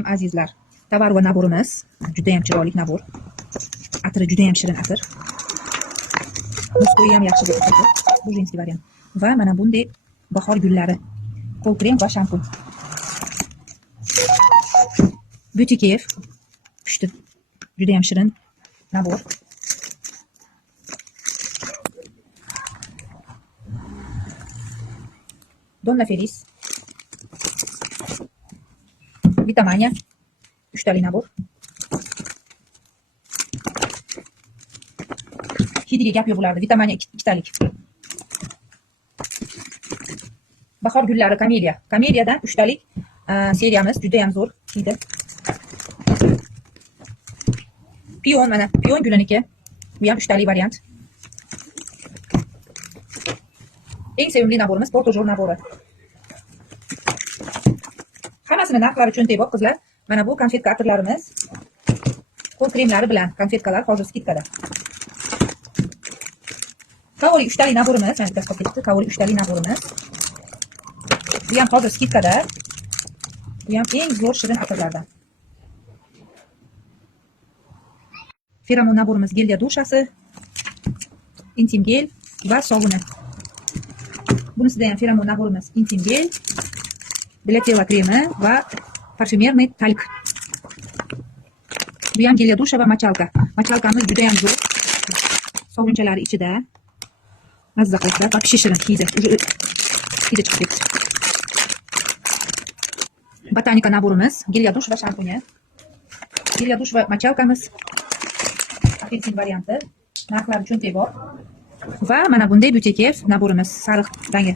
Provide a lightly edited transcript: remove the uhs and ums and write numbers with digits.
Azizlar, tovar va naborimiz juda ham chiroyli nabor. Atri juda ham shirin atir. Muskoyi ham yaxshi deb atadi. Bu jinsiy variant. Va mana bunday bahor gullari. Qo'l krem va shampun. Beauty Cave. Pushti. Juda ham shirin nabor. Donna Feliz. Vitamania. 3 tali nabor. Hidiga gap yo'q bularda. Vitamania 2 talik. Bahor gullari Camellia. Camelliadan 3 talik seriyamiz juda ham zo'r hidi. Pion mana, pion guliniki. Bu ham 3 talik variant. Eng sevimli naborimiz Portojol nabori. Hammasini narxlari cho'ntak bor qizlar. Mana bu konfetka atirlarimiz. Qo'l kremlari bilan konfetkalar hozir skidkada. Kaori 3 talik naborimiz, mana bitta paketda Kaori 3 talik naborimiz. Bu ham hozir skidkada. Bu ham eng zo'r shirin atirlardan. Feromon naborimiz gelya dushasi, intim gel va sovuni. Bunisida ham feromon naborimiz intim gel, bileteva kremi va parfyumerniy talk. Bu ham gelya dusha va machalka. Machalkamiz juda ham zo'r. Sovunchalari ichida. Mazza qilsa va pishishirin hidi. Hidi chiqib ketdi. Botanika naborimiz, gelya dush va shampuni. Gelya dush va machalkamiz. Apelsin varianti. Narxlari cho'ntak bor. Va mana bunday Beauty Cave naborimiz sariq rangi.